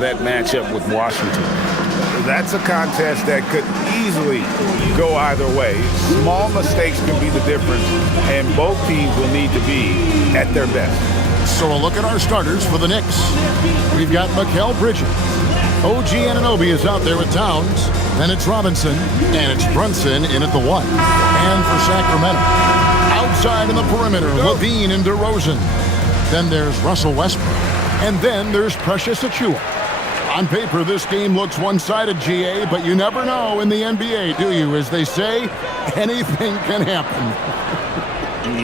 that matchup with Washington. That's a contest that could easily go either way. Small mistakes can be the difference, and both teams will need to be at their best. So a look at our starters for the Knicks. We've got Mikal Bridges. OG Anunoby is out there with Towns. Then it's Robinson, and it's Brunson in at the 1. And for Sacramento, outside in the perimeter, Levine and DeRozan. Then there's Russell Westbrook. And then there's Precious Achiuwa. On paper, this game looks one-sided, GA, but you never know in the NBA, do you? As they say, anything can happen.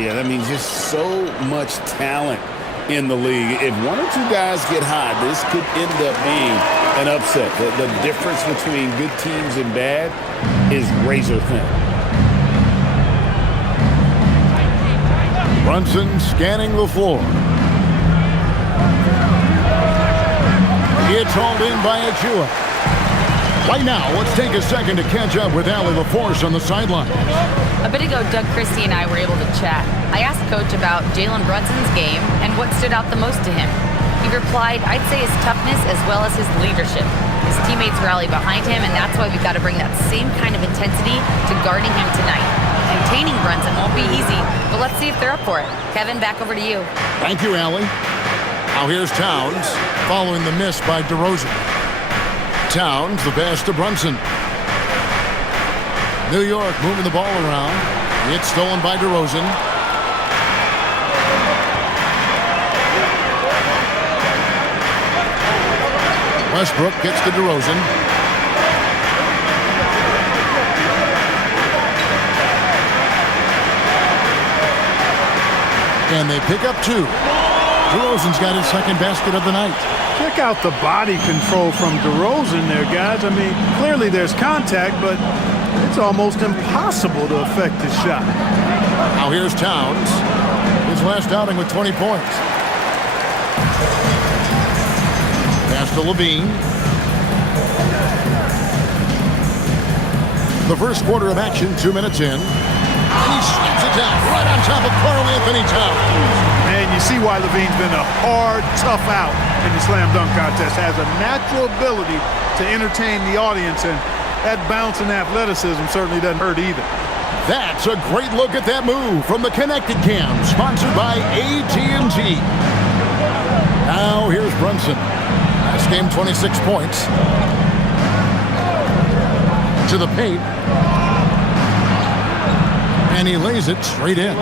Yeah, that means just so much talent in the league. If one or two guys get hot, this could end up being an upset. The difference between good teams and bad is razor thin. Brunson scanning the floor. It's hauled in by Achiuwa. Right now, let's take a second to catch up with Allie LaForce on the sideline. A bit ago, Doug Christie and I were able to chat. I asked Coach about Jalen Brunson's game and what stood out the most to him. He replied, I'd say his toughness as well as his leadership. His teammates rally behind him, and that's why we've got to bring that same kind of intensity to guarding him tonight. Containing Brunson won't be easy, but let's see if they're up for it. Kevin, back over to you. Thank you, Allie. Now here's Towns, following the miss by DeRozan. Towns, the pass to Brunson. New York moving the ball around. It's stolen by DeRozan. Westbrook gets to DeRozan. And they pick up 2. DeRozan's got his second basket of the night. Check out the body control from DeRozan there, guys. I mean, clearly there's contact, but it's almost impossible to affect his shot. Now here's Towns. His last outing with 20 points. Pass to Levine. The first quarter of action, 2 minutes in. And he slaps it down right on top of Karl-Anthony Towns. And you see why Levine's been a hard, tough out in the slam dunk contest. Has a natural ability to entertain the audience, and that bounce and athleticism certainly doesn't hurt either. That's a great look at that move from the Connecticut Cam, sponsored by AT&T. Now here's Brunson. Last game, 26 points. To the paint. And he lays it straight in.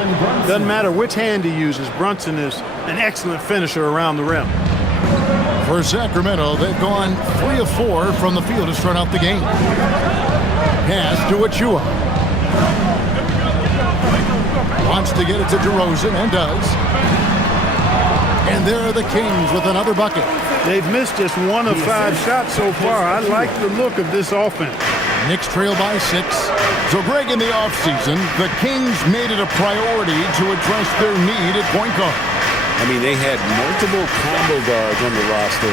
Doesn't matter which hand he uses, Brunson is an excellent finisher around the rim. For Sacramento, they've gone 3 of 4 from the field to start out the game. Pass to Achiuwa. Wants to get it to DeRozan, and does. And there are the Kings with another bucket. They've missed just 1 of 5 shots so far. I like the look of this offense. Knicks trail by 6. So, Greg, in the offseason, the Kings made it a priority to address their need at point guard. I mean, they had multiple combo guards on the roster,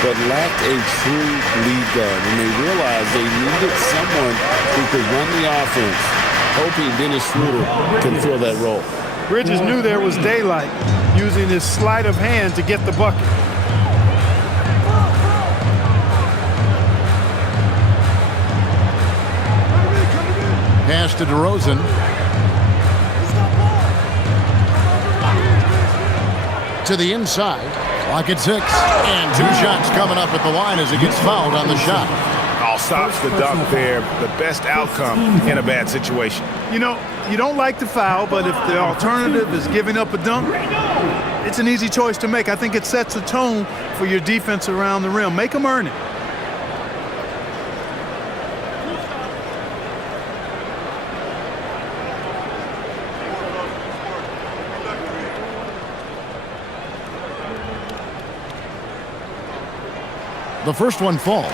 but lacked a true lead guard. And they realized they needed someone who could run the offense, hoping Dennis Schroeder can fill that role. Bridges knew there was daylight, using his sleight of hand to get the bucket. Pass to DeRozan. To the inside. Clock at 6. And 2 shots coming up at the line as he gets fouled on the shot. All stops the dunk there. The best outcome in a bad situation. You know, you don't like the foul, but if the alternative is giving up a dunk, it's an easy choice to make. I think it sets a tone for your defense around the rim. Make them earn it. The first one falls.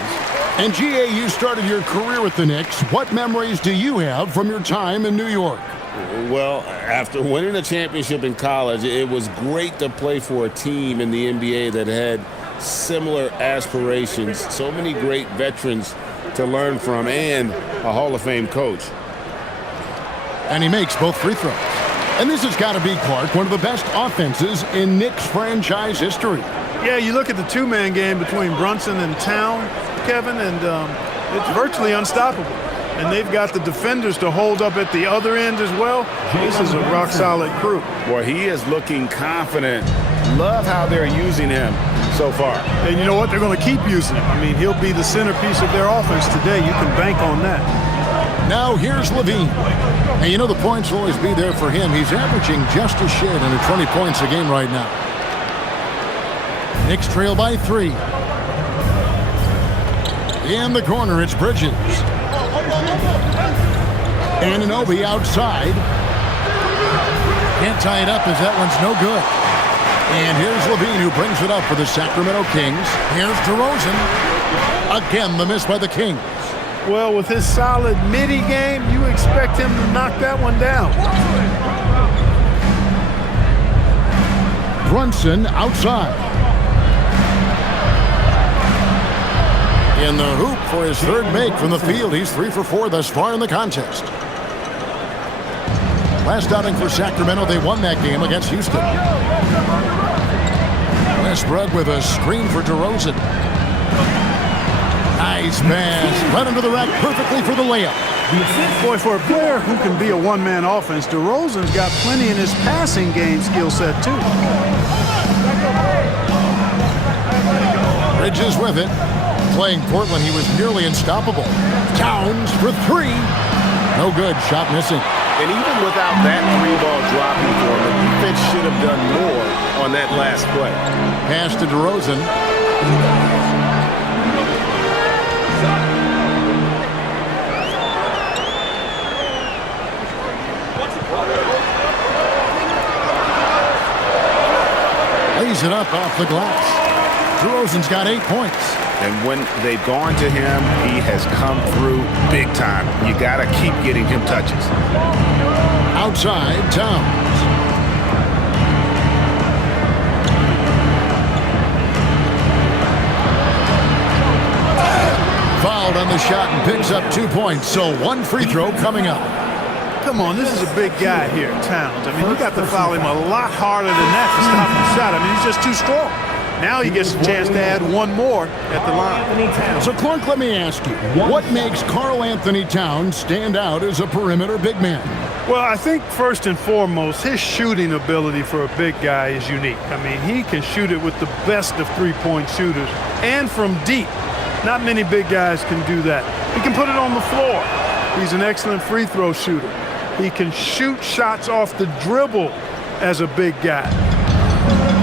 And GA, you started your career with the Knicks. What memories do you have from your time in New York? Well, after winning a championship in college, it was great to play for a team in the NBA that had similar aspirations. So many great veterans to learn from, and a Hall of Fame coach. And he makes both free throws. And this has got to be, Clark, one of the best offenses in Knicks franchise history. Yeah, you look at the two-man game between Brunson and Town, Kevin, and it's virtually unstoppable. And they've got the defenders to hold up at the other end as well. This is a rock-solid crew. Boy, he is looking confident. Love how they're using him so far. And you know what? They're going to keep using him. I mean, he'll be the centerpiece of their offense today. You can bank on that. Now here's Levine. And you know the points will always be there for him. He's averaging just a shade under 20 points a game right now. Knicks trail by 3. In the corner, it's Bridges. Anunoby outside. Can't tie it up as that one's no good. And here's Levine who brings it up for the Sacramento Kings. Here's DeRozan. Again, the miss by the Kings. Well, with his solid midi game, you expect him to knock that one down. Brunson outside. In the hoop for his third make from the field. He's 3 for 4 thus far in the contest. Last outing for Sacramento, they won that game against Houston. Westbrook with a screen for DeRozan. Nice pass. Right under the rack perfectly for the layup. Boy, for a player who can be a one-man offense, DeRozan's got plenty in his passing game skill set, too. Bridges with it. Playing Portland, he was nearly unstoppable. Towns for 3. No good. Shot missing. And even without that 3-ball dropping for him, the defense should have done more on that last play. Pass to DeRozan. Lays it up off the glass. DeRozan's got 8 points. And when they've gone to him, he has come through big time. You got to keep getting him touches. Outside, Towns. Fouled on the shot and picks up 2 points. So 1 free throw coming up. Come on, this is a big guy here, Towns. I mean, you got to foul him a lot harder than that to stop the shot. I mean, he's just too strong. Now he gets a chance to add 1 more at the line. So, Clark, let me ask you, what makes Karl Anthony Towns stand out as a perimeter big man? Well, I think first and foremost, his shooting ability for a big guy is unique. I mean, he can shoot it with the best of three-point shooters and from deep. Not many big guys can do that. He can put it on the floor. He's an excellent free throw shooter. He can shoot shots off the dribble as a big guy.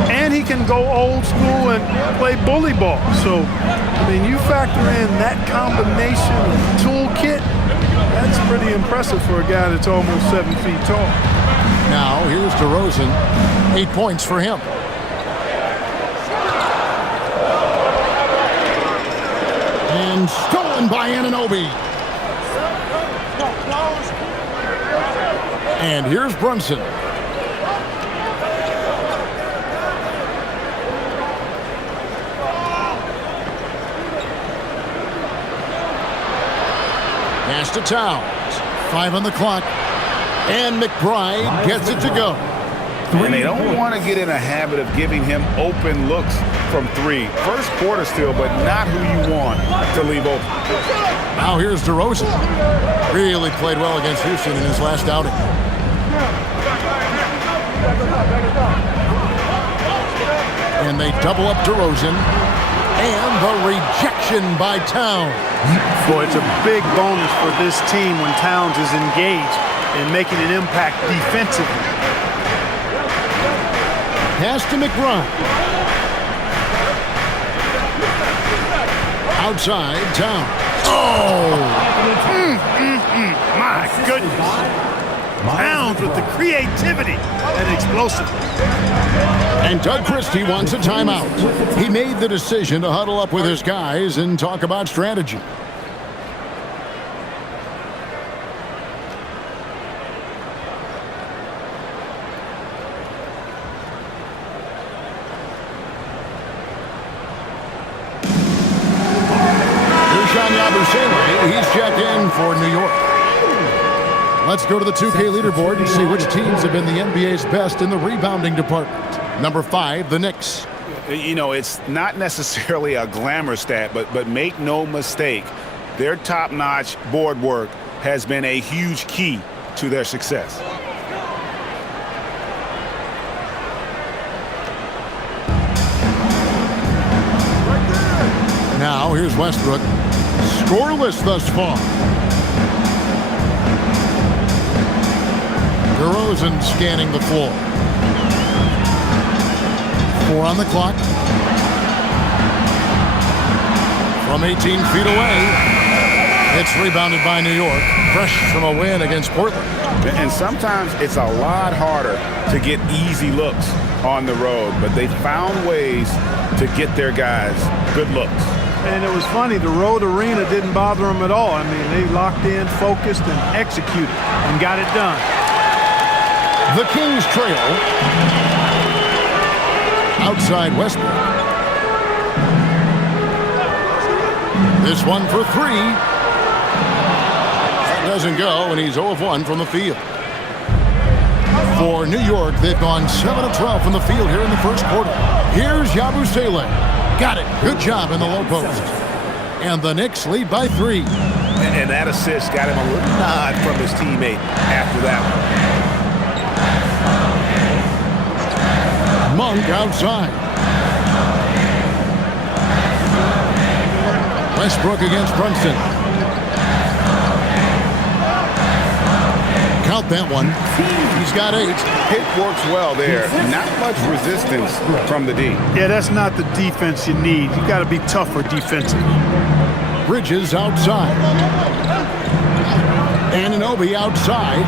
And he can go old school and play bully ball. So, I mean, you factor in that combination of toolkit, that's pretty impressive for a guy that's almost 7 feet tall. Now, here's DeRozan. 8 points for him. And stolen by Anunoby. And here's Brunson. Pass to Towns. 5 on the clock. And McBride gets it to go. And they don't want to get in a habit of giving him open looks from 3. First quarter still, but not who you want to leave open. Now here's DeRozan. Really played well against Houston in his last outing. And they double up DeRozan. And the rejection by Towns. Boy, it's a big bonus for this team when Towns is engaged in making an impact defensively. Pass to McBride. Outside, Towns. Oh! My goodness. Towns with the creativity and explosiveness. And Doug Christie wants a timeout. He made the decision to huddle up with his guys and talk about strategy. He's checked in for New York. Let's go to the 2K leaderboard and see which teams have been the NBA's best in the rebounding department. Number 5, the Knicks. You know, it's not necessarily a glamour stat, but make no mistake, their top-notch board work has been a huge key to their success. Now here's Westbrook. Scoreless thus far. DeRozan scanning the floor. 4 on the clock. From 18 feet away. It's rebounded by New York. Fresh from a win against Portland. And sometimes it's a lot harder to get easy looks on the road, but they found ways to get their guys good looks. And it was funny, the road arena didn't bother them at all. I mean, they locked in, focused, and executed, and got it done. The Kings trail. Outside Westbrook. This one for 3. That doesn't go, and he's 0 of 1 from the field. For New York, they've gone 7 of 12 from the field here in the first quarter. Here's Yabusele. Got it. Good job in the low post. And the Knicks lead by 3. And that assist got him a little nod from his teammate after that one. Monk outside. Westbrook against Brunson. Count that one. He's got 8. Pick works well there. Not much resistance from the D. Yeah, that's not the defense you need. You got to be tougher defensively. Bridges outside. Anunoby outside.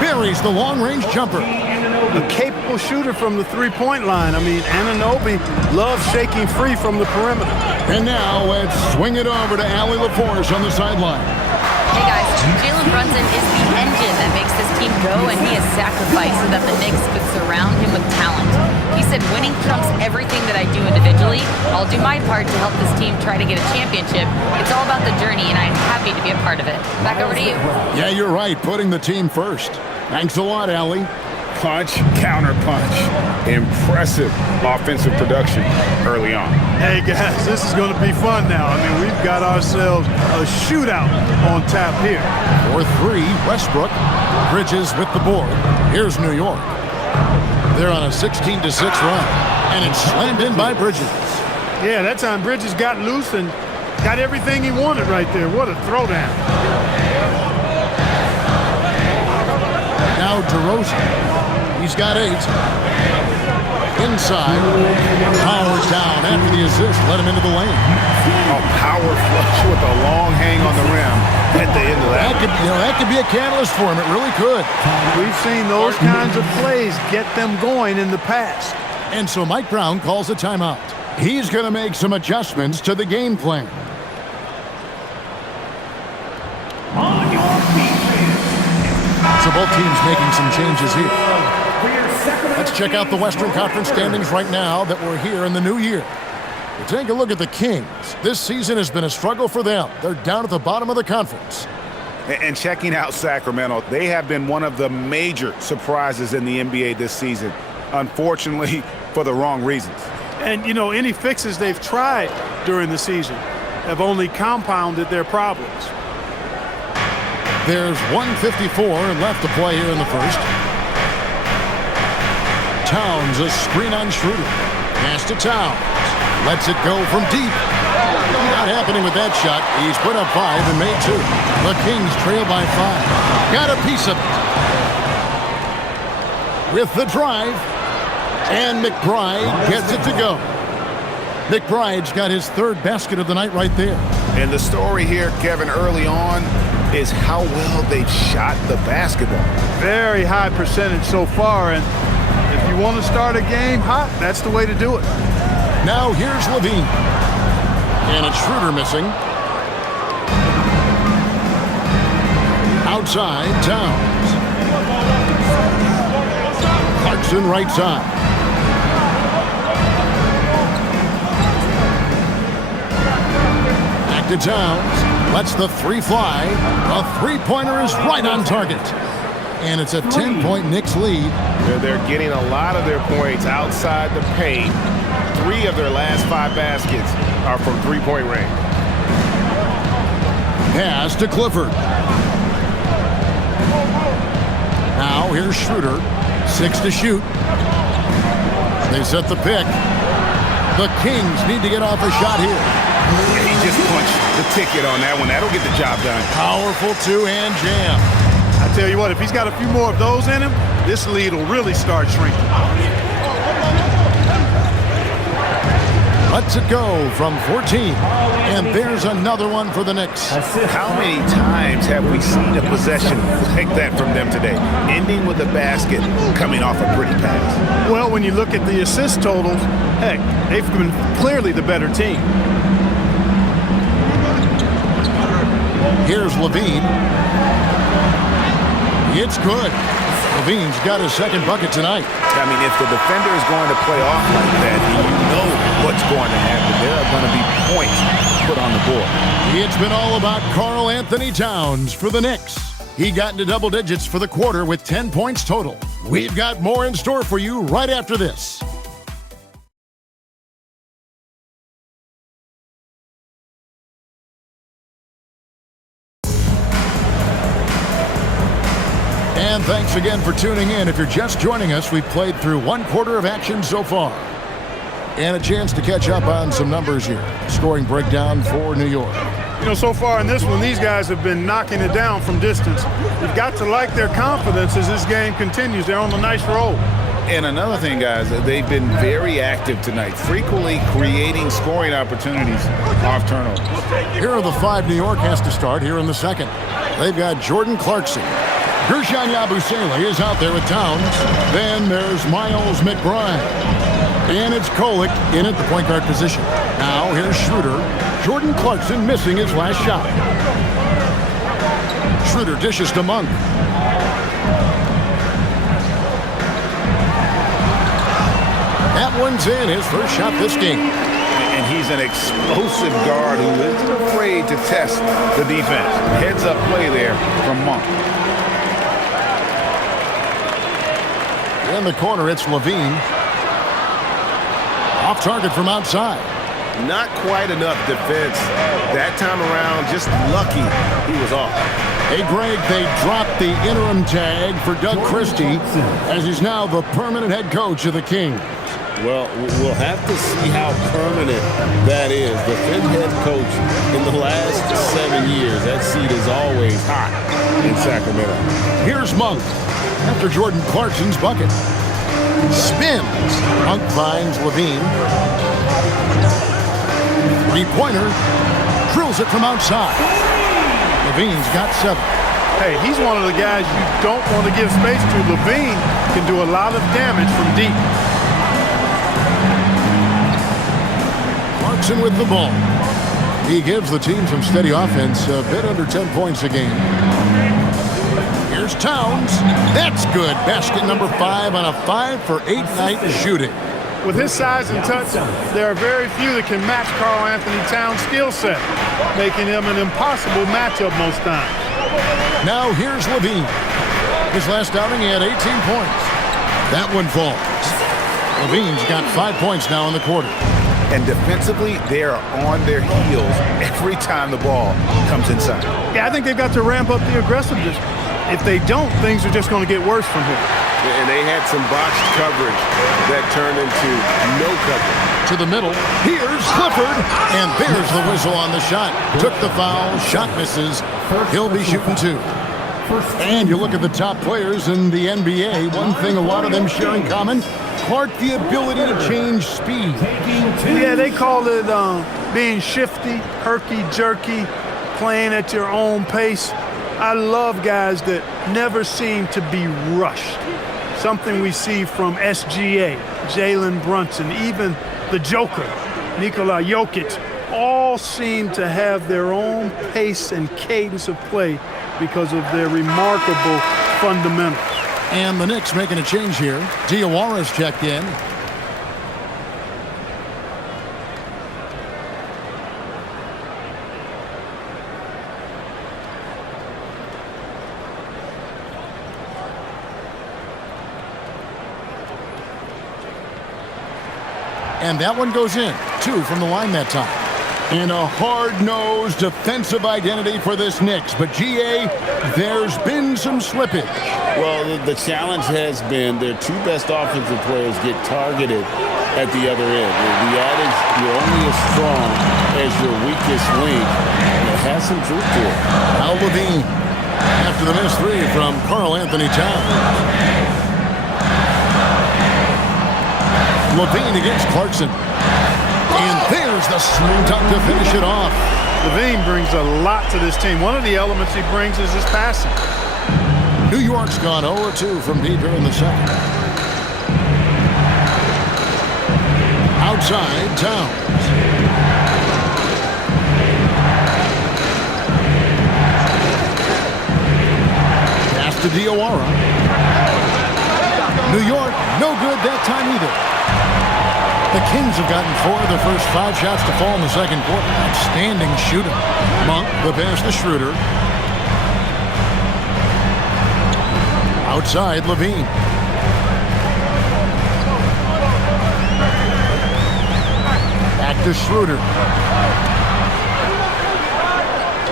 Buries the long-range jumper. A capable shooter from the three-point line. I mean, Anunoby loves shaking free from the perimeter. And now let's swing it over to Allie LaForce on the sideline. Hey guys, Jalen Brunson is the engine that makes this team go, and he has sacrificed so that the Knicks could surround him with talent. He said, winning trumps everything that I do individually. I'll do my part to help this team try to get a championship. It's all about the journey, and I'm happy to be a part of it. Back over to you. Yeah, you're right, putting the team first. Thanks a lot, Allie. Punch, counter punch. Impressive offensive production early on. Hey guys, this is going to be fun now. I mean, we've got ourselves a shootout on tap here. 4-3, Westbrook. Bridges with the board. Here's New York. They're on a 16-6 run, and it's slammed in by Bridges. Yeah, that time Bridges got loose and got everything he wanted right there. What a throwdown. Now DeRozan. He's got 8. Inside. Powers down after the assist. Let him into the lane. A power flush with a long hang on the rim at the end of that. That could be a catalyst for him. It really could. We've seen those kinds of plays get them going in the past. And so Mike Brown calls a timeout. He's going to make some adjustments to the game plan. So both teams making some changes here. Let's check out the Western Conference standings right now that we're here in the new year. We'll take a look at the Kings. This season has been a struggle for them. They're down at the bottom of the conference. And checking out Sacramento, they have been one of the major surprises in the NBA this season, unfortunately for the wrong reasons. And, you know, any fixes they've tried during the season have only compounded their problems. There's 1:54 left to play here in the first. Towns, a screen on Schroeder. Pass to Towns. Lets it go from deep. Not happening with that shot. He's put up 5 and made 2. The Kings trail by 5. Got a piece of it. With the drive. And McBride gets it to go. McBride's got his 3rd basket of the night right there. And the story here, Kevin, early on is how well they've shot the basketball. Very high percentage so far, and if you want to start a game hot, that's the way to do it. Now here's Levine. And it's Schroeder missing. Outside, Towns. Clarkson right side. Back to Towns. Lets the 3 fly. A three-pointer is right on target. And it's a 10-point Knicks lead. They're getting a lot of their points outside the paint. 3 of their last 5 baskets are from three-point range. Pass to Clifford. Now here's Schroeder. 6 to shoot. They set the pick. The Kings need to get off a shot here. He just punched the ticket on that one. That'll get the job done. Powerful two-hand jam. I tell you what, if he's got a few more of those in him, this lead will really start shrinking. Lets it go from 14. And there's another one for the Knicks. How many times have we seen a possession like that from them today? Ending with a basket, coming off a pretty pass. Well, when you look at the assist totals, heck, they've been clearly the better team. Here's Levine. It's good. Levine's got his second bucket tonight. I mean, if the defender is going to play off like that, you know what's going to happen. There are going to be points put on the board. It's been all about Karl Anthony Towns for the Knicks. He got into double digits for the quarter with 10 points total. We've got more in store for you right after this. And thanks again for tuning in. If you're just joining us, we've played through 1 quarter of action so far. And a chance to catch up on some numbers here. Scoring breakdown for New York. You know, so far in this one, these guys have been knocking it down from distance. You've got to like their confidence as this game continues. They're on a nice roll. And another thing, guys, they've been very active tonight, frequently creating scoring opportunities off turnovers. Here are the 5 New York has to start here in the second. They've got Jordan Clarkson. Gershon Yabusele is out there with Towns. Then there's Miles McBride. And it's Kolek in at the point guard position. Now here's Schroeder. Jordan Clarkson missing his last shot. Schroeder dishes to Monk. That one's in, his first shot this game. And he's an explosive guard who isn't afraid to test the defense. Heads up play there from Monk. In the corner, it's Levine. Off target from outside. Not quite enough defense that time around. Just lucky he was off. Hey, Greg, they dropped the interim tag for Doug Christie as he's now the permanent head coach of the Kings. Well, we'll have to see how permanent that is. The 5th head coach in the last 7 years. That seat is always hot in Sacramento. Here's Monk after Jordan Clarkson's bucket. Spins. Monk finds Levine. 3-pointer. Drills it from outside. Levine's got 7. Hey, he's one of the guys you don't want to give space to. Levine can do a lot of damage from deep. Clarkson with the ball. He gives the team some steady offense, a bit under 10 points a game. Here's Towns. That's good. Basket number 5 on a 5-for-8 night shooting. With his size and touch, there are very few that can match Karl Anthony Towns' skill set, making him an impossible matchup most times. Now here's Levine. His last outing, he had 18 points. That one falls. Levine's got 5 points now in the quarter. And defensively, they are on their heels every time the ball comes inside. Yeah, I think they've got to ramp up the aggressiveness. If they don't, things are just going to get worse from here. And they had some botched coverage that turned into no coverage. To the middle. Here's Clifford. And there's the whistle on the shot. Took the foul. Shot misses. He'll be shooting 2. And you look at the top players in the NBA. One thing a lot of them share in common, Clark, the ability to change speed. Yeah, they call it being shifty, herky-jerky, playing at your own pace. I love guys that never seem to be rushed. Something we see from SGA, Jalen Brunson, even the Joker, Nikola Jokic, all seem to have their own pace and cadence of play because of their remarkable fundamentals. And the Knicks making a change here. Diawara's checked in. And that one goes in. 2 from the line that time. And a hard-nosed defensive identity for this Knicks. But, G.A., there's been some slippage. Well, the challenge has been their 2 best offensive players get targeted at the other end. The adage, you're only as strong as your weakest link. It has some truth to it. Now Levine after the missed 3 from Karl Anthony Towns. Levine against Clarkson. And there's the swing dunk to finish it off. Levine brings a lot to this team. One of the elements he brings is his passing. New York's gone 0-2 from deep here in the second. Outside, Towns. Pass to Diawara. New York, no good that time either. The Kings have gotten 4 of their first 5 shots to fall in the second quarter. Outstanding shooting. Monk, the pass to Schroeder. Outside, Levine. Back to Schroeder.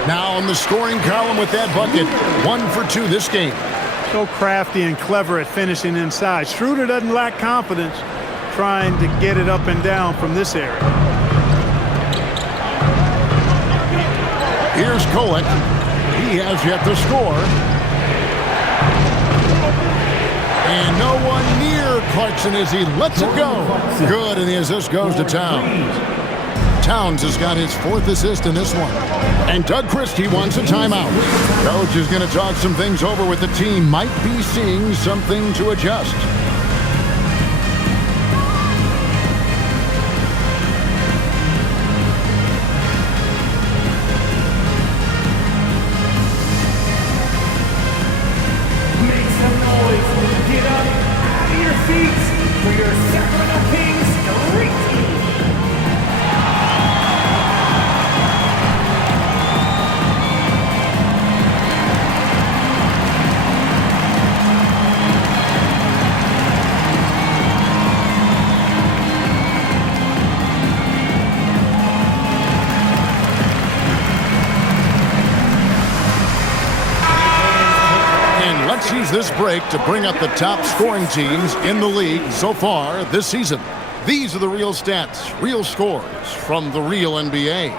Now in the scoring column with that bucket. 1 for 2 this game. So crafty and clever at finishing inside. Schroeder doesn't lack confidence trying to get it up and down from this area. Here's Kolek. He has yet to score. And no one near Clarkson as he lets it go. Good, and the assist goes to Towns. Towns has got his 4th assist in this one. And Doug Christie wants a timeout. Coach is going to talk some things over with the team. Might be seeing something to adjust. For your Sacramento Kings Great Team. Let's use this break to bring up the top scoring teams in the league so far this season. These are the real stats, real scores from the real NBA.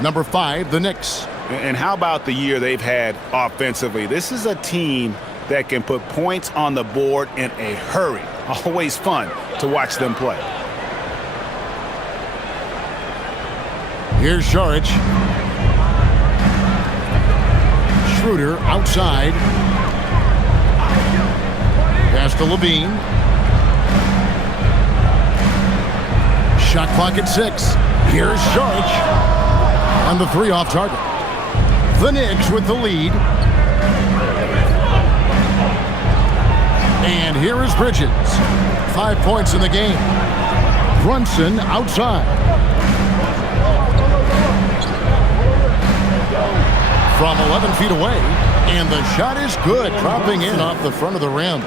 Number 5, the Knicks. And how about the year they've had offensively? This is a team that can put points on the board in a hurry. Always fun to watch them play. Here's Saric. Schroeder outside. Pass to Levine. Shot clock at 6. Here's Saric. On the 3 off target. The Knicks with the lead. And here is Bridges. 5 points in the game. Brunson outside. From 11 feet away. And the shot is good. Dropping in off the front of the rim.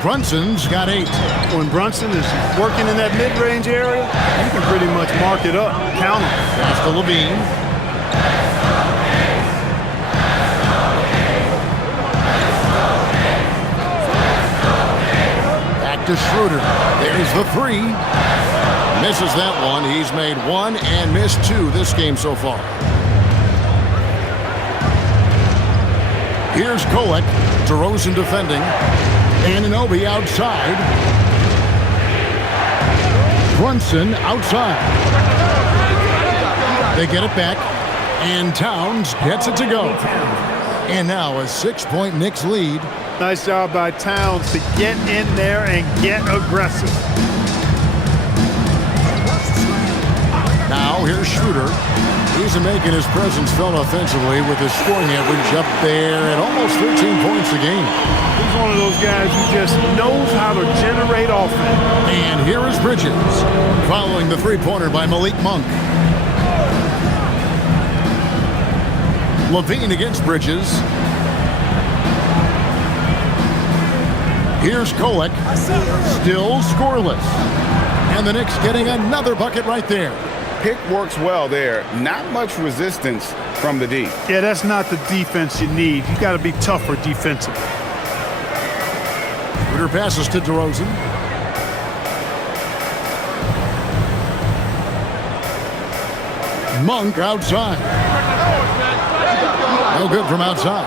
Brunson's got 8. When Brunson is working in that mid-range area, you can pretty much mark it up, count him. Pass to Levine. Back to Schroeder. There's the 3. Misses that one. He's made 1 and missed 2 this game so far. Here's Kolek. DeRozan defending. Anunoby outside. Brunson outside. They get it back. And Towns gets it to go. And now a 6-point Knicks lead. Nice job by Towns to get in there and get aggressive. Now here's Schroeder. He's making his presence felt offensively with his scoring average up there at almost 13 points a game. He's one of those guys who just knows how to generate offense. And here is Bridges, following the three-pointer by Malik Monk. Levine against Bridges. Here's Kolek, still scoreless. And the Knicks getting another bucket right there. Pick works well there. Not much resistance from the D. Yeah, that's not the defense you need. You got to be tougher defensively. Schroeder passes to DeRozan. Monk outside. No good from outside.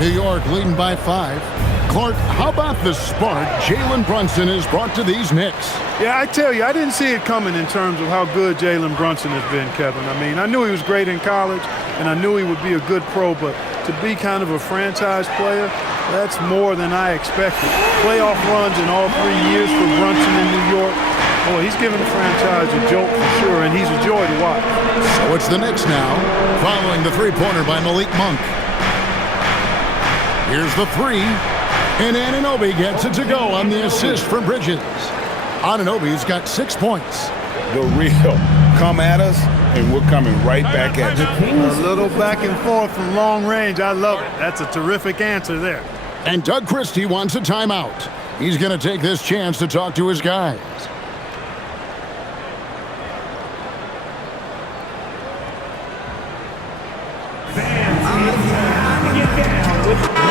New York leading by 5. Clark, how about the spark Jalen Brunson has brought to these Knicks? Yeah, I tell you, I didn't see it coming in terms of how good Jalen Brunson has been, Kevin. I mean, I knew he was great in college, and I knew he would be a good pro, but to be kind of a franchise player, that's more than I expected. Playoff runs in all 3 years for Brunson in New York. Boy, he's giving the franchise a jolt for sure, and he's a joy to watch. So it's the Knicks now, following the three-pointer by Malik Monk. Here's the three, and Anunoby gets it to go on the assist from Bridges. Anunoby's got 6 points. The real come at us, and we're coming right back at you. A little back and forth from long range. I love it. That's a terrific answer there. And Doug Christie wants a timeout. He's going to take this chance to talk to his guys.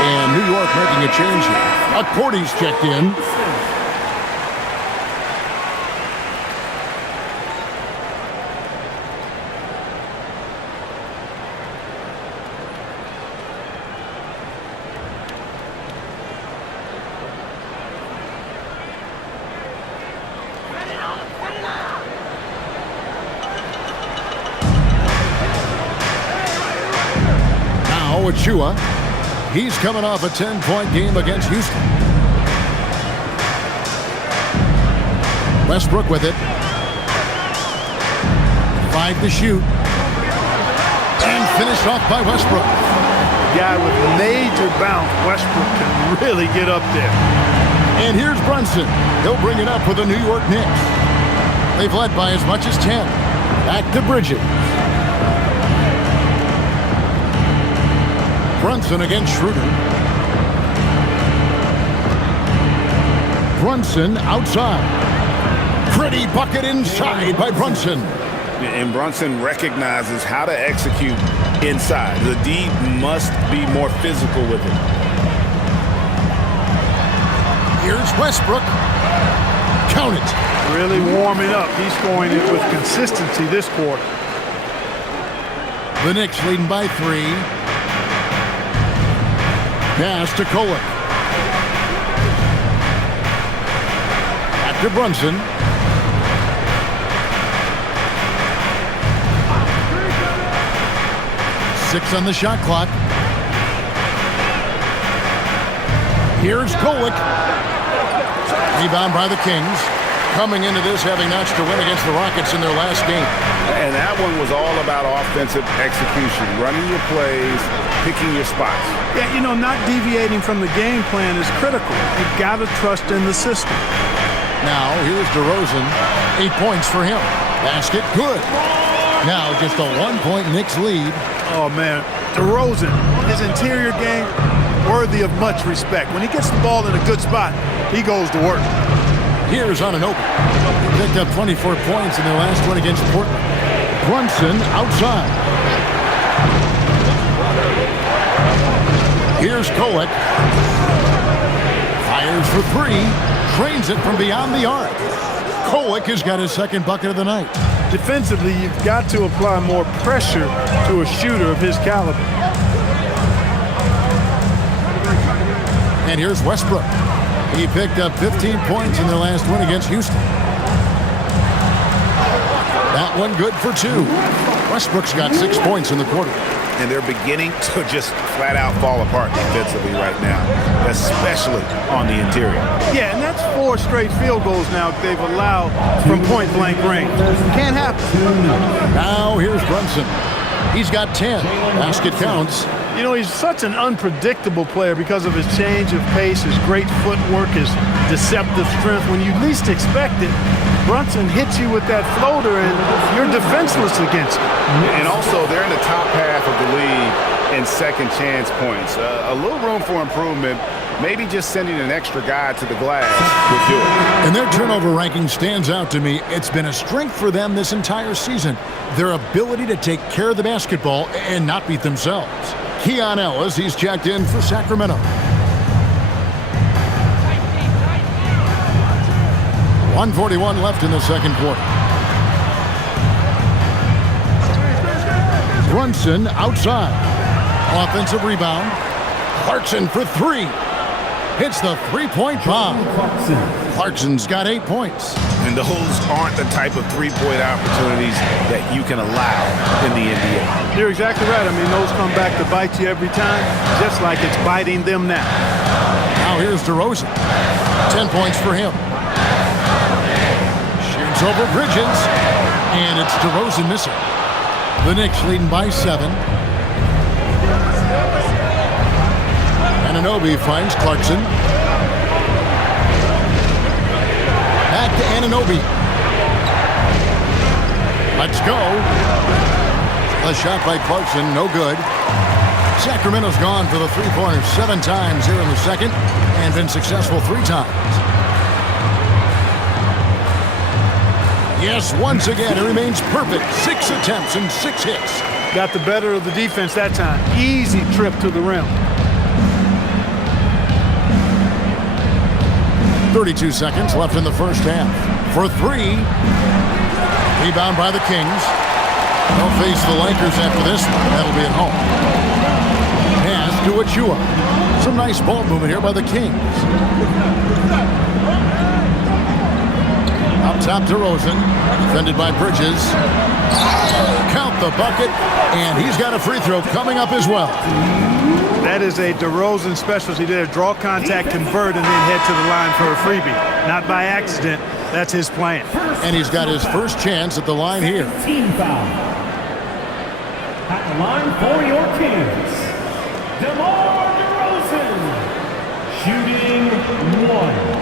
And New York making a change here. Cordy's checked in. Now Achua. He's coming off a 10-point game against Houston. Westbrook with it. 5 to shoot. And finished off by Westbrook. Guy with major bounce. Westbrook can really get up there. And here's Brunson. He'll bring it up for the New York Knicks. They've led by as much as 10. Back to Bridges. Brunson against Schroeder. Brunson outside. Pretty bucket inside by Brunson. And Brunson recognizes how to execute inside. The D must be more physical with it. Here's Westbrook. Count it. Really warming up. He's scoring it with consistency this quarter. The Knicks leading by 3. Pass to Kolek. Back to Brunson. Six on the shot clock. Here's Kolek. Rebound by the Kings. Coming into this having notched a win against the Rockets in their last game. And that one was all about offensive execution. Running your plays, picking your spots. Yeah, you know, not deviating from the game plan is critical. You've got to trust in the system. Now, here's DeRozan. 8 points for him. Basket, good. Now, just a 1-point Knicks lead. Oh, man. DeRozan, his interior game, worthy of much respect. When he gets the ball in a good spot, he goes to work. Here's Anunoby. He picked up 24 points in their last one against Portland. Brunson outside. Here's Kolek. Fires for 3. Trains it from beyond the arc. Kolek has got his second bucket of the night. Defensively, you've got to apply more pressure to a shooter of his caliber. And here's Westbrook. He picked up 15 points in their last win against Houston. That one good for 2. Westbrook's got 6 points in the quarter. And they're beginning to just flat out fall apart defensively right now, especially on the interior. Yeah, and that's 4 straight field goals now they've allowed from point-blank range. Can't happen. Now here's Brunson. He's got 10. Basket counts. You know, he's such an unpredictable player because of his change of pace, his great footwork, his deceptive strength. When you least expect it, Brunson hits you with that floater, and you're defenseless against him. And also, they're in the top half of the league in second chance points. A little room for improvement, maybe just sending an extra guy to the glass would do it. And their turnover ranking stands out to me. It's been a strength for them this entire season. Their ability to take care of the basketball and not beat themselves. Keon Ellis, he's checked in for Sacramento. 1:41 left in the second quarter. Brunson outside. Offensive rebound. Clarkson for three. Hits the three-point bomb. Clarkson's got 8 points. And those aren't the type of three-point opportunities that you can allow in the NBA. You're exactly right. I mean, those come back to bite you every time, just like it's biting them now. Now here's DeRozan. 10 points for him. Shoots over Bridges. And it's DeRozan missing. The Knicks leading by 7. Anunoby finds Clarkson. Back to Anunoby. Let's go. A shot by Clarkson, no good. Sacramento's gone for the three-pointers 7 times here in the second and been successful 3 times. Yes, once again, it remains perfect. 6 attempts and 6 hits. Got the better of the defense that time. Easy trip to the rim. 32 seconds left in the first half. For 3. Rebound by the Kings. They'll face the Lakers after this one. That'll be at home. Pass to Achua. Some nice ball movement here by the Kings. Up top to Rosen. Defended by Bridges. Count the bucket. And he's got a free throw coming up as well. That is a DeRozan specialty there. Draw contact, convert, and then head to the line for a freebie. Not by accident. That's his plan. And he's got his first chance at the line here. Team foul. At the line for your Kings, DeMar DeRozan, shooting 1.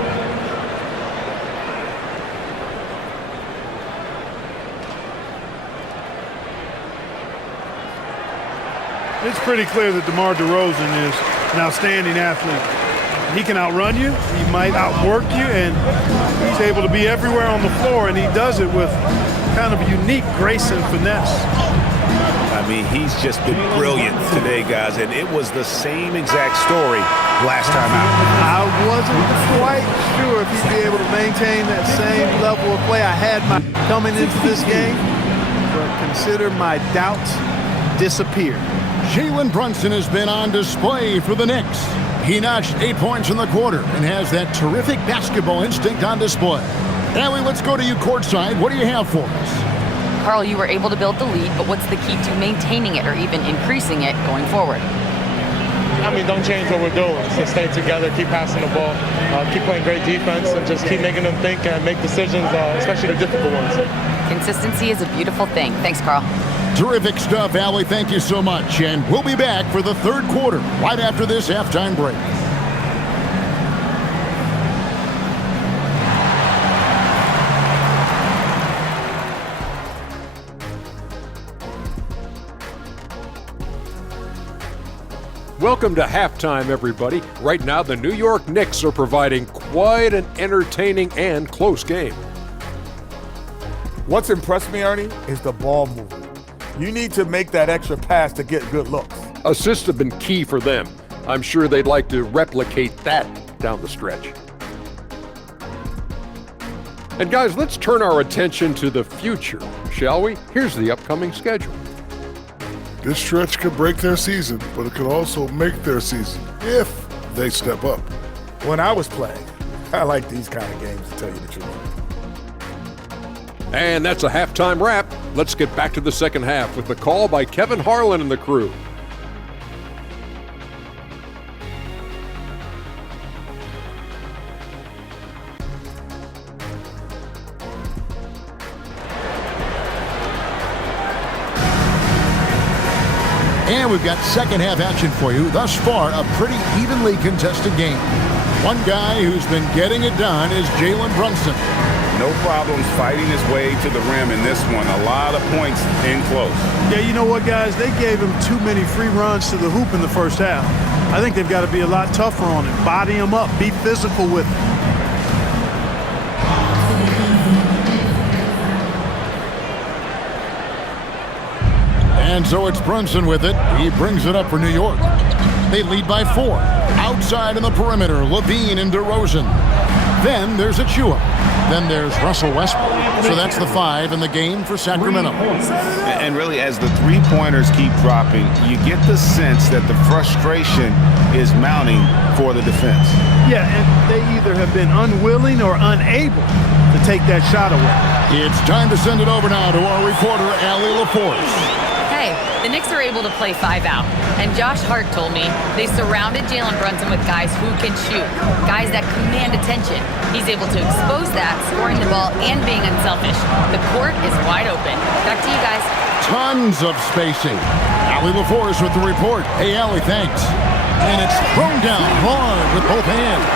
It's pretty clear that DeMar DeRozan is an outstanding athlete. He can outrun you, he might outwork you, and he's able to be everywhere on the floor, and he does it with kind of unique grace and finesse. I mean, he's just been brilliant today, guys, and it was the same exact story last time out. I wasn't quite sure if he'd be able to maintain that same level of play I had coming into this game, but consider my doubts disappeared. Jalen Brunson has been on display for the Knicks. He notched 8 points in the quarter and has that terrific basketball instinct on display. Allie, let's go to you courtside. What do you have for us? Carl, you were able to build the lead, but what's the key to maintaining it or even increasing it going forward? I mean, don't change what we're doing. So stay together, keep passing the ball, keep playing great defense, and just keep making them think and make decisions, especially the difficult ones. Consistency is a beautiful thing. Thanks, Carl. Terrific stuff, Allie. Thank you so much. And we'll be back for the third quarter right after this halftime break. Welcome to halftime, everybody. Right now, the New York Knicks are providing quite an entertaining and close game. What's impressed me, Ernie, is the ball movement. You need to make that extra pass to get good looks. Assists have been key for them. I'm sure they'd like to replicate that down the stretch. And guys, let's turn our attention to the future, shall we? Here's the upcoming schedule. This stretch could break their season, but it could also make their season if they step up. When I was playing, I like these kind of games, to tell you the truth. And that's a halftime wrap. Let's get back to the second half with the call by Kevin Harlan and the crew. And we've got second half action for you. Thus far, a pretty evenly contested game. One guy who's been getting it done is Jalen Brunson. No problems fighting his way to the rim in this one. A lot of points in close. Yeah, you know what, guys? They gave him too many free runs to the hoop in the first half. I think they've got to be a lot tougher on him. Body him up. Be physical with him. And so it's Brunson with it. He brings it up for New York. They lead by 4. Outside in the perimeter, Levine and DeRozan. Then there's Achua. Then there's Russell Westbrook. So that's the 5 in the game for Sacramento. And really, as the three-pointers keep dropping, you get the sense that the frustration is mounting for the defense. Yeah, and they either have been unwilling or unable to take that shot away. It's time to send it over now to our reporter, Allie LaForce. Hey, the Knicks are able to play 5 out. And Josh Hart told me they surrounded Jalen Brunson with guys who can shoot, guys that command attention. He's able to expose that, scoring the ball and being unselfish. The court is wide open. Back to you guys. Tons of spacing. Allie LaForce with the report. Hey, Allie, thanks. And it's thrown down hard with both hands.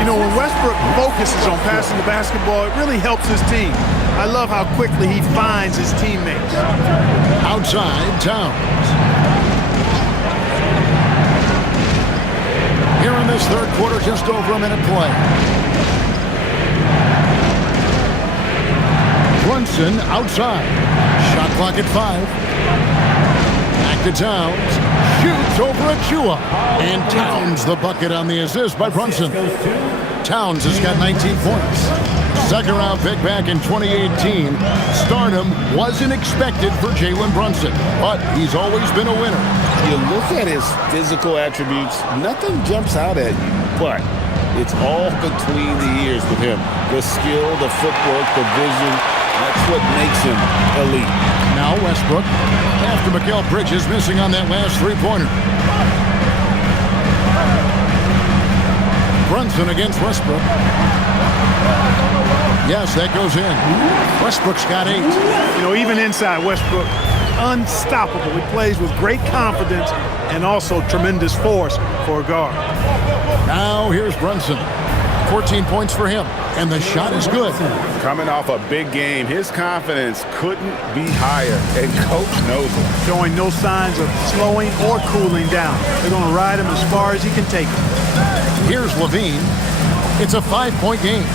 You know, when Westbrook focuses on passing the basketball, it really helps his team. I love how quickly he finds his teammates. Outside, Towns. Here in this third quarter, just over a minute play. Brunson outside. Shot clock at 5. Back to Towns. Shoots over Achua. And Towns the bucket on the assist by Brunson. Towns has got 19 points. Second round pick back in 2018. Stardom wasn't expected for Jalen Brunson, but he's always been a winner. You look at his physical attributes, nothing jumps out at you, but it's all between the ears with him. The skill, the footwork, the vision, that's what makes him elite. Now Westbrook, after Mikal Bridges missing on that last three-pointer. Brunson against Westbrook. Yes, that goes in. Westbrook's got 8. You know, even inside, Westbrook, unstoppable. He plays with great confidence and also tremendous force for a guard. Now here's Brunson. 14 points for him, and the shot is good. Coming off a big game, his confidence couldn't be higher, and Coach knows it. Showing no signs of slowing or cooling down. They're going to ride him as far as he can take him. Here's Levine. It's a 5-point game.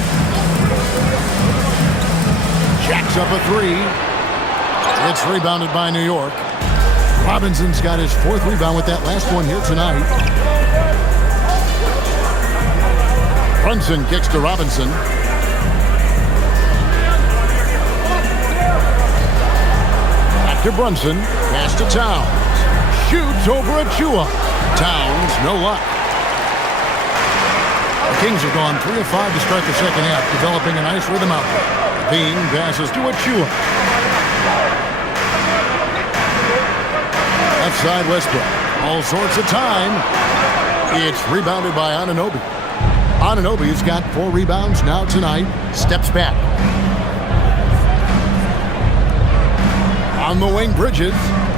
Jacks up a 3. It's rebounded by New York. Robinson's got his 4th rebound with that last one here tonight. Brunson kicks to Robinson. Back to Brunson. Pass to Towns. Shoots over Achua. Towns, no luck. The Kings have gone 3 of 5 to start the second half, developing a nice rhythm out there. Bean passes to Achua. Left side Westbrook. All sorts of time. It's rebounded by Anunoby. Anunoby's got 4 rebounds now tonight. Steps back. On the wing, Bridges.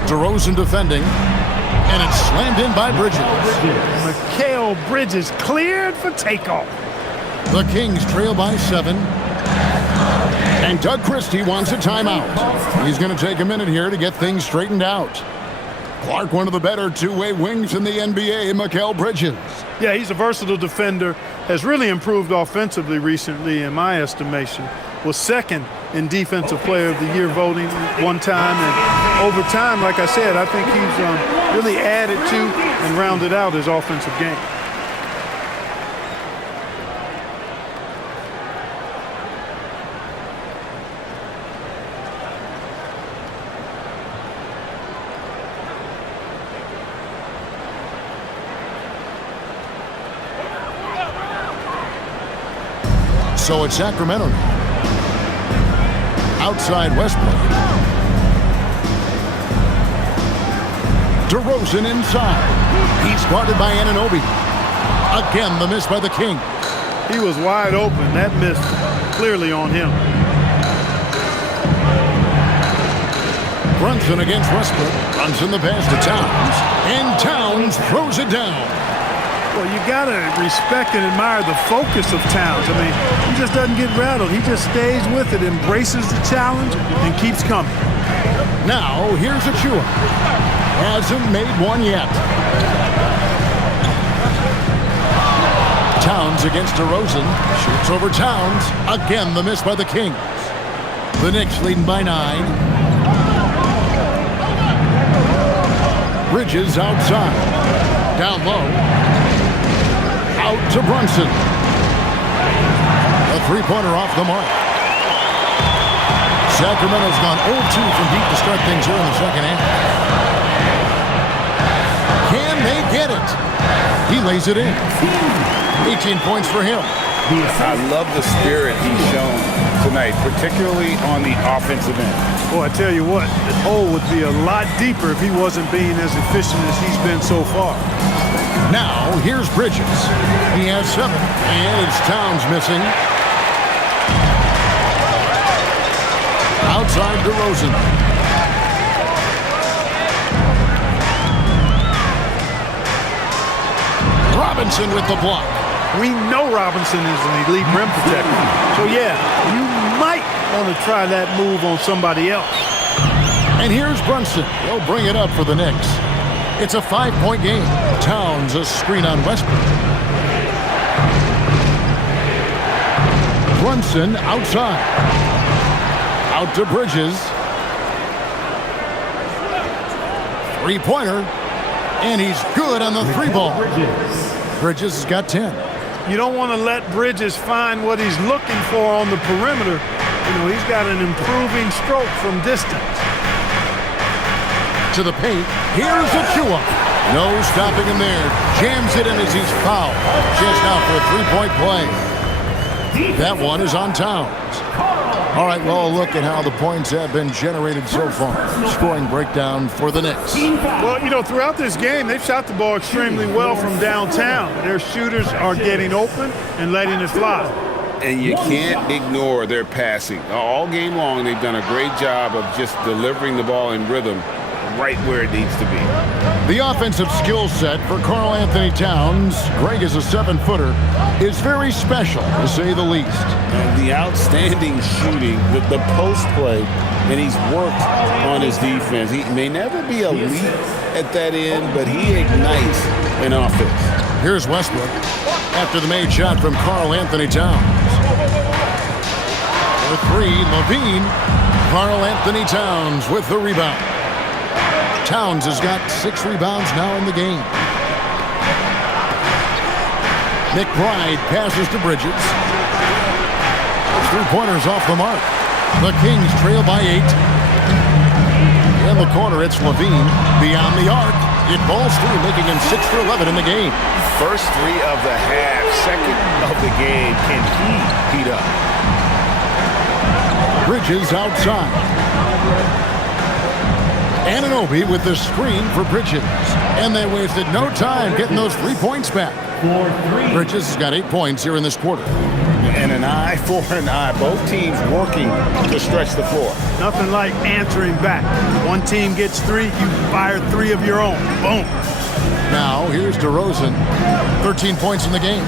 DeRozan defending. And it's slammed in by Bridges. Mikal Bridges cleared for takeoff. The Kings trail by 7. And Doug Christie wants a timeout. He's going to take a minute here to get things straightened out. Clark, one of the better two-way wings in the NBA, Mikal Bridges. Yeah, he's a versatile defender. Has really improved offensively recently, in my estimation. Was second in Defensive Player of the Year voting one time. And over time, like I said, I think he's really added to and rounded out his offensive game. So it's Sacramento now. Outside Westbrook. DeRozan inside. He's guarded by Anunoby. Again, the miss by the King. He was wide open. That miss clearly on him. Brunson against Westbrook. Brunson the pass to Towns. And Towns throws it down. Well, you got to respect and admire the focus of Towns. I mean, he just doesn't get rattled. He just stays with it, embraces the challenge, and keeps coming. Now, here's Achua. Hasn't made one yet. Bridges against DeRozan. Shoots over Towns. Again, the miss by the Kings. The Knicks leading by 9. Bridges outside. Down low. Out to Brunson. A three-pointer off the mark. Sacramento's gone 0-2 from deep to start things here in the second half. Can they get it? He lays it in. 18 points for him. I love the spirit he's shown tonight, particularly on the offensive end. Boy, I tell you what, the hole would be a lot deeper if he wasn't being as efficient as he's been so far. Now, here's Bridges. He has 7, and it's Towns missing. Outside DeRozan. Robinson with the block. We know Robinson is an elite rim protector. So, yeah, you might want to try that move on somebody else. And here's Brunson. He'll bring it up for the Knicks. It's a 5-point game. Towns a screen on Westbrook. Brunson outside. Out to Bridges. Three-pointer. And he's good on the 3-ball. Bridges has got 10. You don't want to let Bridges find what he's looking for on the perimeter. You know, he's got an improving stroke from distance. To the paint. Here's Achua. No stopping him there. Jams it in as he's fouled. Just out for a 3-point play. That one is on Towns. All right, well, a look at how the points have been generated so far. Scoring breakdown for the Knicks. Well, you know, throughout this game, they've shot the ball extremely well from downtown. Their shooters are getting open and letting it fly. And you can't ignore their passing. All game long, they've done a great job of just delivering the ball in rhythm right where it needs to be. The offensive skill set for Karl Anthony Towns, Greg is a 7-footer, is very special, to say the least. And the outstanding shooting, the post play, and he's worked on his defense. He may never be elite at that end, but he ignites an offense. Here's Westbrook after the made shot from Karl Anthony Towns. For 3, Levine. Karl Anthony Towns with the rebound. Towns has got 6 rebounds now in the game. McBride passes to Bridges. 3-pointers off the mark. The Kings trail by 8. In the corner, it's Levine. Beyond the arc, it balls through, making him 6 for 11 in the game. First 3 of the half, second of the game. Can he heat up? Bridges outside. Anunoby with the screen for Bridges. And they wasted no time getting those 3 points back. Bridges has got 8 points here in this quarter. And an eye for an eye. Both teams working to stretch the floor. Nothing like answering back. One team gets 3, you fire 3 of your own. Boom. Now, here's DeRozan. 13 points in the game.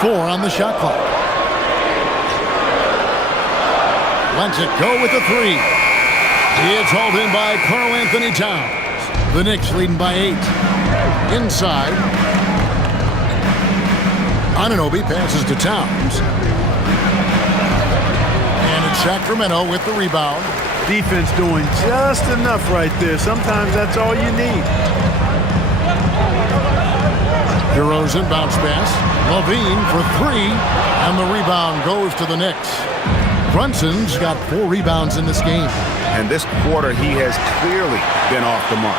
Four on the shot clock. Lets it go with the 3. It's hauled in by Karl Anthony Towns. The Knicks leading by 8. Inside. Anunoby passes to Towns. And it's Sacramento with the rebound. Defense doing just enough right there. Sometimes that's all you need. DeRozan bounce pass. Levine for 3. And the rebound goes to the Knicks. Brunson's got 4 rebounds in this game. And this quarter, he has clearly been off the mark.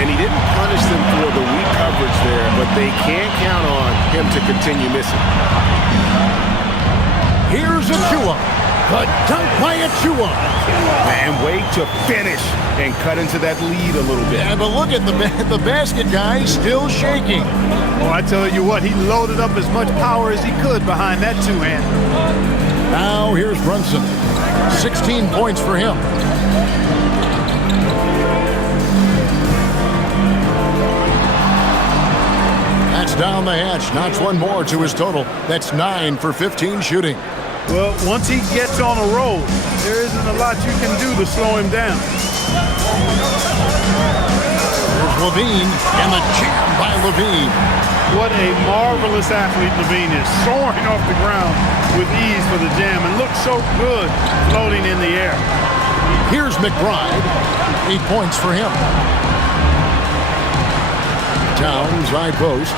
And he didn't punish them for the weak coverage there, but they can't count on him to continue missing. Here's Achua. The dunk by Achua. And wait to finish and cut into that lead a little bit. Yeah, but look at the basket guy still shaking. Well, I tell you what, he loaded up as much power as he could behind that 2-hander. Now here's Brunson. 16 points for him. That's down the hatch. Knocks 1 more to his total. That's 9 for 15 shooting. Well, once he gets on a roll, there isn't a lot you can do to slow him down. There's Levine, and the jam by Levine. What a marvelous athlete Levine is, soaring off the ground with ease for the jam and looks so good floating in the air. Here's McBride, 8 points for him. Towns, high post.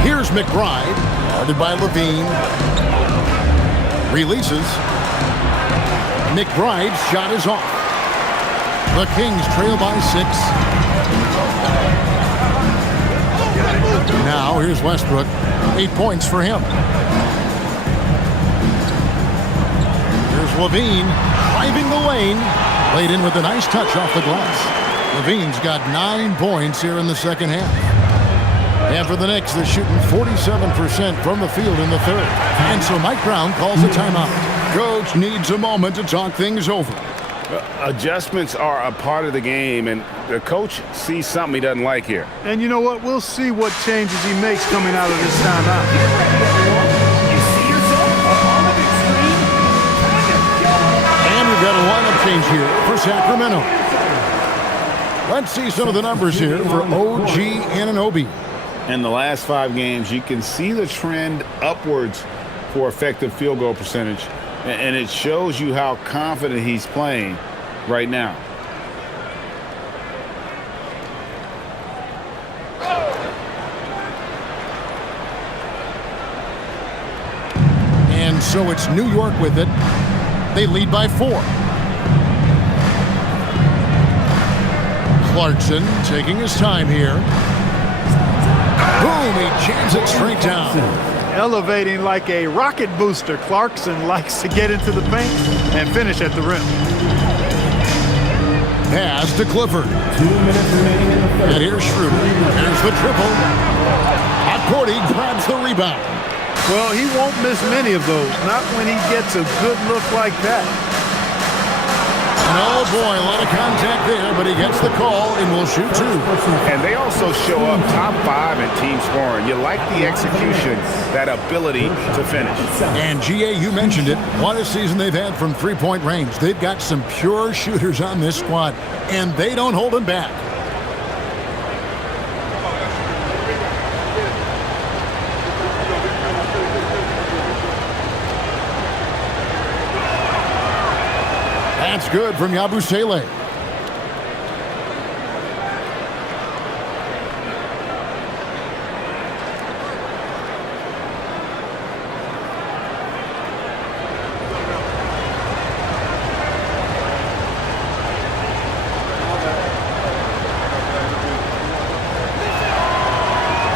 Here's McBride, guarded by Levine. Releases. McBride's shot is off. The Kings trail by 6. Now here's Westbrook, 8 points for him. Here's Levine, driving the lane. Laid in with a nice touch off the glass. Levine's got 9 points here in the second half. And for the Knicks, they're shooting 47% from the field in the third. And so Mike Brown calls a timeout. Coach needs a moment to talk things over. Adjustments are a part of the game, and the coach sees something he doesn't like here. And you know what? We'll see what changes he makes coming out of this timeout. You see yourself up on the big screen? And we've got a lineup change here for Sacramento. Let's see some of the numbers here for OG Anunoby. In the last 5 games, you can see the trend upwards for effective field goal percentage, and it shows you how confident he's playing right now. And so it's New York with it. They lead by 4. Clarkson taking his time here. Boom, he jams it straight down. Elevating like a rocket booster, Clarkson likes to get into the paint and finish at the rim. Pass to Clifford. 2 minutes remaining in the third. And here's Schroeder. There's the triple. Cordy grabs the rebound. Well, he won't miss many of those, not when he gets a good look like that. And oh boy, a lot of contact there, but he gets the call and will shoot 2. And they also show up top 5 in team scoring. You like the execution, that ability to finish. And GA, you mentioned it. What a season they've had from three-point range. They've got some pure shooters on this squad, and they don't hold them back. That's good from Yabusele.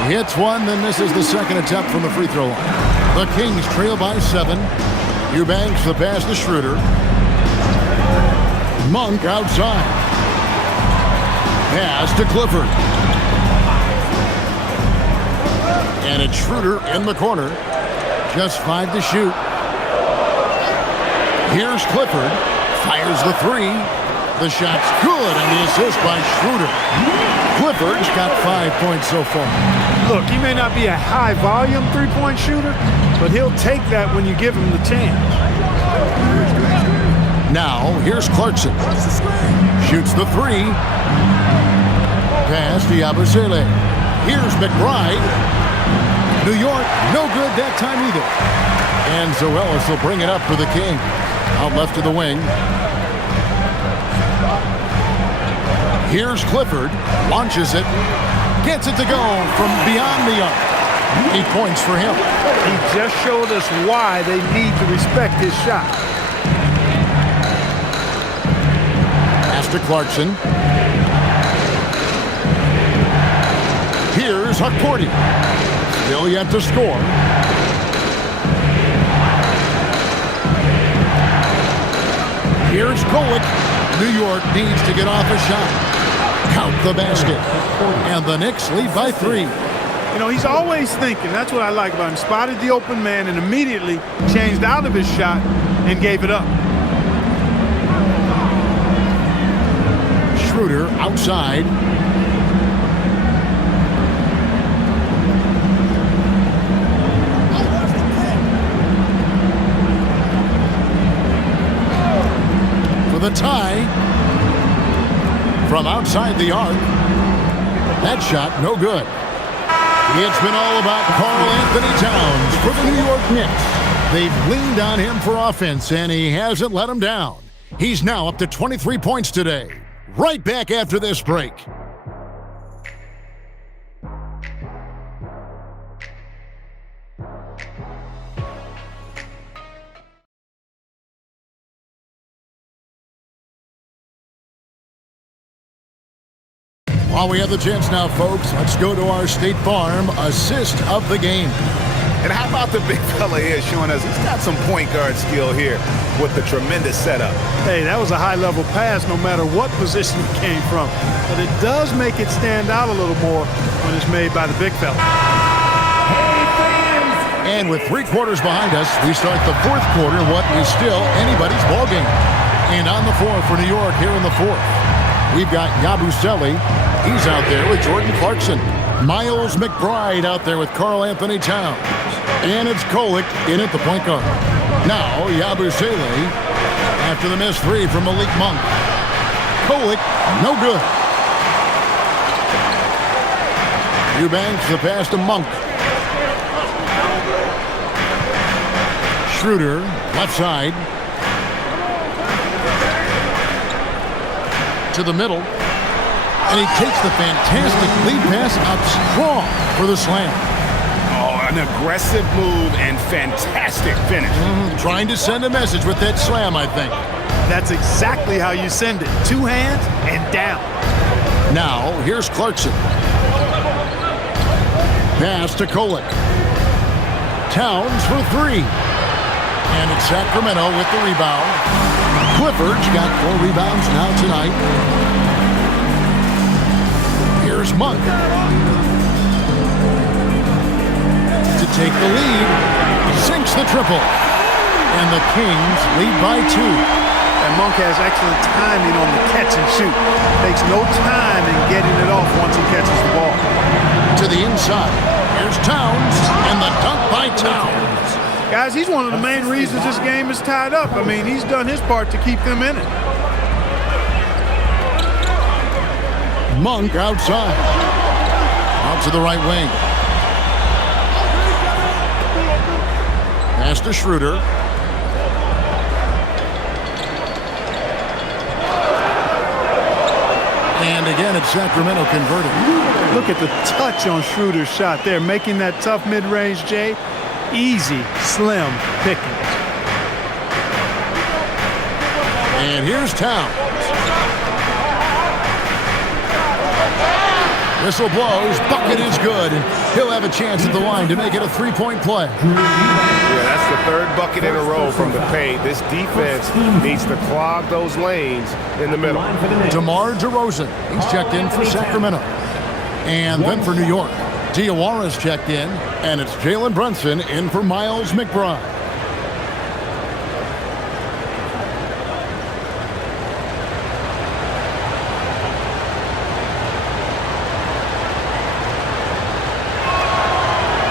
He hits one, then misses the second attempt from the free throw line. The Kings trail by 7. Eubanks the pass to Schroeder. Monk outside. Pass to Clifford. And it's Schroeder in the corner. Just 5 to shoot. Here's Clifford. Fires the 3. The shot's good, and the assist by Schroeder. Clifford's got 5 points so far. Look, he may not be a high-volume three-point shooter, but he'll take that when you give him the chance. Now, here's Clarkson. Shoots the 3. Pass to Yabusele. Here's McBride. New York, no good that time either. And Zoelis will bring it up for the King. Out left to the wing. Here's Clifford. Launches it. Gets it to go from beyond the arc. 8 points for him. He just showed us why they need to respect his shot. To Clarkson. Here's Huckporty. Still yet to score. Here's Golick. New York needs to get off a shot. Count the basket. And the Knicks lead by 3. You know, he's always thinking. That's what I like about him. Spotted the open man and immediately changed out of his shot and gave it up. Schroeder outside. For the tie. from outside the arc. That shot, no good. It's been all about Karl Anthony Towns for the New York Knicks. They've leaned on him for offense, and he hasn't let them down. He's now up to 23 points today. Right back after this break. While we have the chance now, folks, let's go to our State Farm assist of the game. And how about the big fella here showing us he's got some point guard skill here with the tremendous setup. Hey, that was a high-level pass no matter what position it came from. But it does make it stand out a little more when it's made by the big fella. And with 3 quarters behind us, we start the 4th quarter, what is still anybody's ballgame. And on the floor for New York here in the 4th, we've got Yabusele. He's out there with Jordan Clarkson. Miles McBride out there with Karl Anthony Towns. And it's Kolek in at the point guard. Now, Yabusele after the missed 3 from Malik Monk. Kolek, no good. Eubanks, the pass to Monk. Schroeder, left side. To the middle. And he takes the fantastic lead pass out strong for the slam. Oh, an aggressive move and fantastic finish. Trying to send a message with that slam, I think. That's exactly how you send it. 2 hands and down. Now, here's Clarkson. Pass to Kolek. Towns for 3. And it's Sacramento with the rebound. Clifford's got 4 rebounds now tonight. Here's Monk. To take the lead. Sinks the triple. And the Kings lead by 2. And Monk has excellent timing on the catch and shoot. Takes no time in getting it off once he catches the ball. To the inside. Here's Towns. And the dunk by Towns. Guys, he's one of the main reasons this game is tied up. I mean, he's done his part to keep them in it. Monk outside. Out to the right wing. Pass to Schroeder. And again, it's Sacramento converting. Look at the touch on Schroeder's shot there, making that tough mid-range, Jay. Easy, slim picking. And here's Towns. Whistle blows, bucket is good. He'll have a chance at the line to make it a 3-point play. Yeah, that's the 3rd bucket in a row from the paint. This defense needs to clog those lanes in the middle. DeMar DeRozan, he's checked in for Sacramento. And then for New York, Diawara's checked in, and it's Jalen Brunson in for Miles McBride.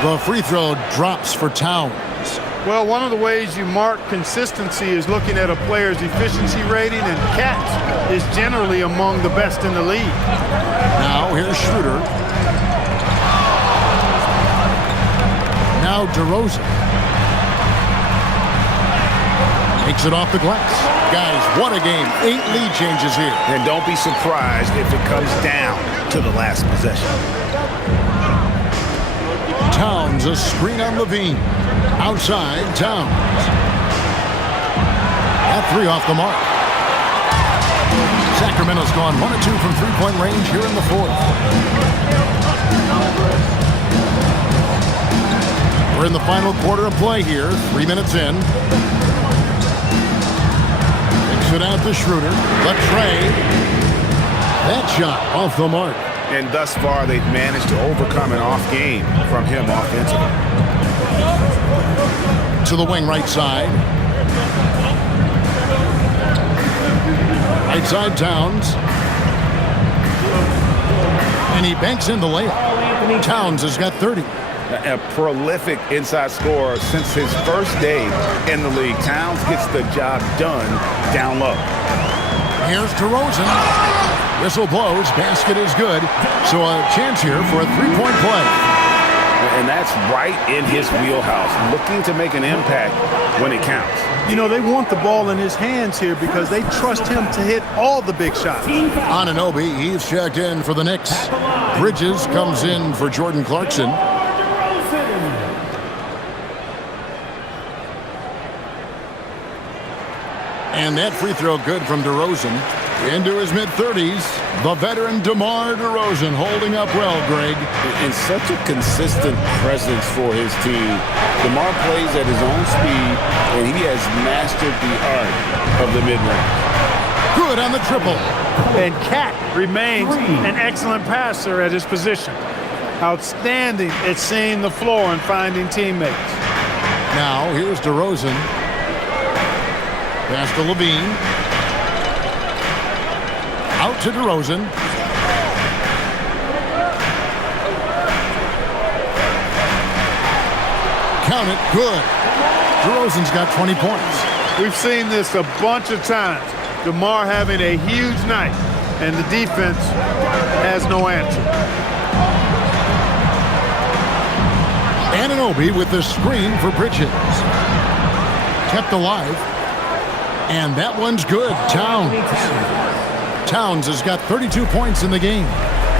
The free throw drops for Towns. Well, one of the ways you mark consistency is looking at a player's efficiency rating, and catch is generally among the best in the league. Now here's Schroeder. Now DeRozan. Takes it off the glass. Guys, what a game. 8 lead changes here. And don't be surprised if it comes down to the last possession. Towns, a screen on Levine. Outside, Towns. That 3 off the mark. Sacramento's gone 1 of 2 from 3-point range here in the 4th. We're in the final quarter of play here. 3 minutes in. Takes it out to Schroeder. The tray. That shot off the mark. And thus far, they've managed to overcome an off game from him offensively. To the wing right side. Right side Towns. And he banks in the layup. Towns has got 30. A prolific inside scorer since his first day in the league. Towns gets the job done down low. Here's DeRozan. Whistle blows, basket is good. So a chance here for a three-point play. And that's right in his wheelhouse, looking to make an impact when it counts. You know, they want the ball in his hands here because they trust him to hit all the big shots. Anunoby, he's checked in for the Knicks. Bridges comes in for Jordan Clarkson. And that free throw good from DeRozan. Into his mid-30s, the veteran DeMar DeRozan holding up well, Greg. And such a consistent presence for his team. DeMar plays at his own speed, and he has mastered the art of the mid-range. Good on the triple. And Cat remains an excellent passer at his position. Outstanding at seeing the floor and finding teammates. Now, here's DeRozan. Pass to Levine. Out to DeRozan. Count it. Good. DeRozan's got 20 points. We've seen this a bunch of times. DeMar having a huge night, and the defense has no answer. Anunoby with the screen for Bridges. Kept alive. And that one's good. Towns has got 32 points in the game.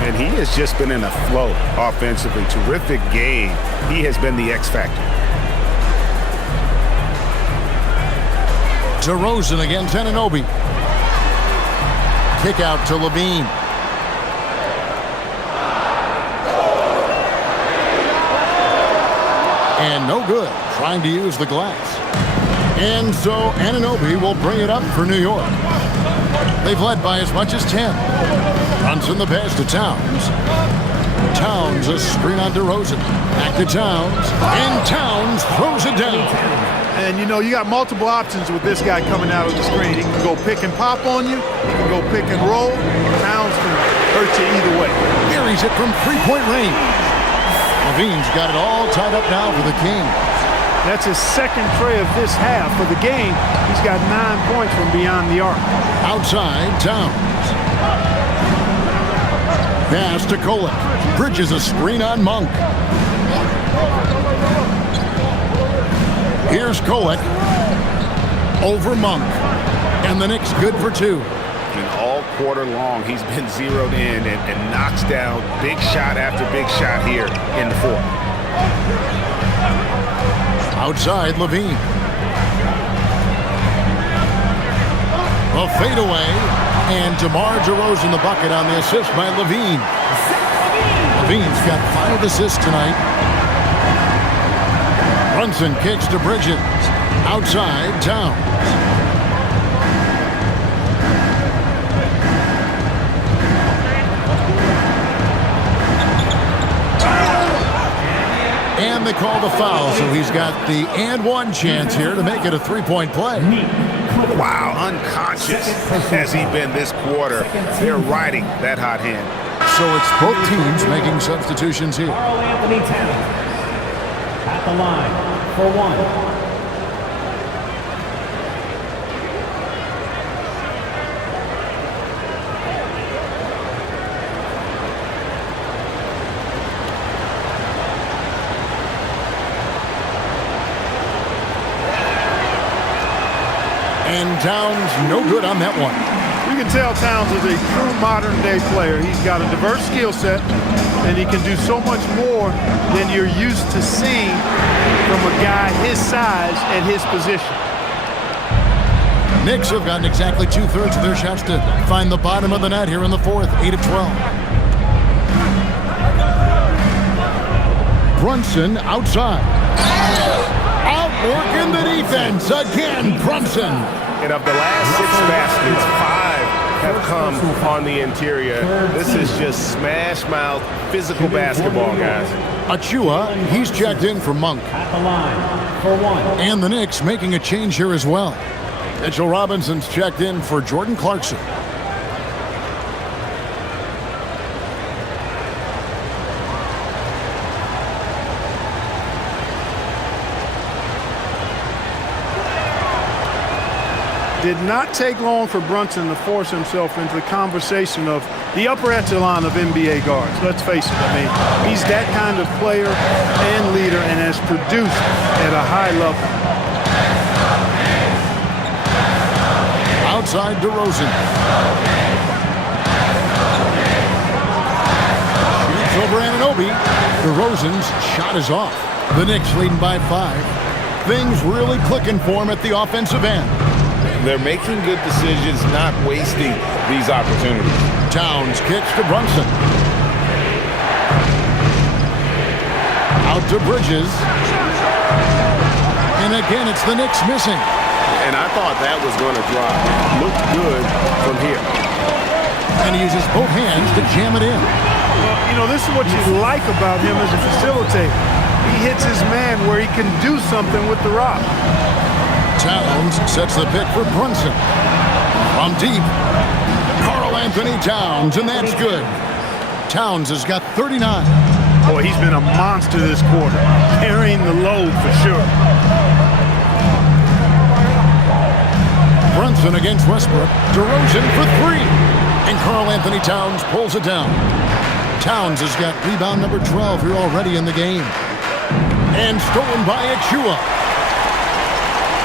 And he has just been in a flow offensively. Terrific game. He has been the X factor. DeRozan against Anunoby. Kick out to Levine. And no good. Trying to use the glass. And so Anunoby will bring it up for New York. They've led by as much as 10. Brunson the pass to Towns. Towns a screen on DeRozan. Back to Towns. And Towns throws it down. And you know, you got multiple options with this guy coming out of the screen. He can go pick and pop on you. He can go pick and roll. Towns can hurt you either way. Carries it from three-point range. Levine's got it all tied up now for the Kings. That's his second tray of this half. For the game, he's got 9 points from beyond the arc. Outside, Towns. Pass to Kolek. Bridges a screen on Monk. Here's Kolek. Over Monk. And the Knicks good for two. And all quarter long, he's been zeroed in and knocks down big shot after big shot here in the fourth. Outside, Levine. A fadeaway. And DeMar DeRozan the bucket on the assist by Levine. Levine's got 5 assists tonight. Brunson kicks to Bridges. Outside, Towns. And they call the foul, so he's got the and one chance here to make it a three-point play. Wow, unconscious has he been this quarter. They're riding that hot hand. So it's both teams making substitutions here. Anthony Towns at the line for one. And Towns no good on that one. You can tell Towns is a true modern-day player. He's got a diverse skill set, and he can do so much more than you're used to seeing from a guy his size at his position. Knicks have gotten exactly 2/3 of their shots to find the bottom of the net here in the fourth, 8 of 12. Brunson outside. Outworking the defense again, Brunson. And of the last 6 baskets, 5 have come on the interior. This is just smash mouth, physical basketball, guys. Achua, he's checked in for Monk. At the line for one. And the Knicks making a change here as well. Mitchell Robinson's checked in for Jordan Clarkson. did not take long for Brunson to force himself into the conversation of the upper echelon of NBA guards. Let's face it, I mean, he's that kind of player and leader and has produced at a high level. Outside DeRozan. Shoots over Anunoby. DeRozan's shot is off. The Knicks leading by 5. Things really clicking for him at the offensive end. They're making good decisions, not wasting these opportunities. Towns kicks to Brunson. Out to Bridges. And again, it's the Knicks missing. And I thought that was going to drop. Looked good from here. And he uses both hands to jam it in. Well, you know, this is what you like about him as a facilitator. He hits his man where he can do something with the rock. Towns sets the pick for Brunson. From deep, Karl Anthony Towns, and that's good. Towns has got 39. Boy, he's been a monster this quarter, carrying the load for sure. Brunson against Westbrook. DeRozan for 3. And Karl Anthony Towns pulls it down. Towns has got rebound number 12 here already in the game. And stolen by Achua.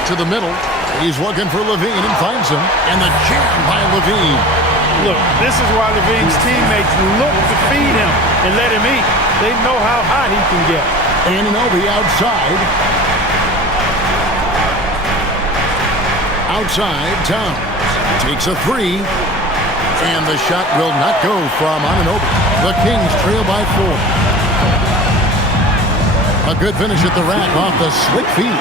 To the middle. He's looking for Levine and finds him. And the jam by Levine. Look, this is why Levine's teammates look to feed him and let him eat. They know how hot he can get. Anunoby outside. Outside, Towns takes a 3. And the shot will not go from Anunoby. The Kings trail by 4. A good finish at the rack off the slick feet.